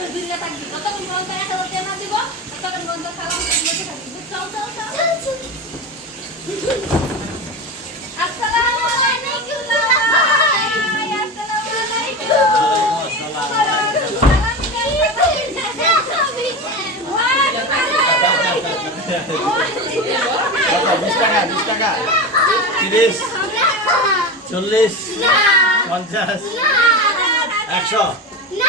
berdirinya tadi kau kalau dia nanti kau kalau dia Assalamualaikum Assalamualaikum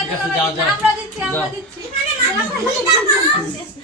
আমরা দিচ্ছি আমরা দিচ্ছি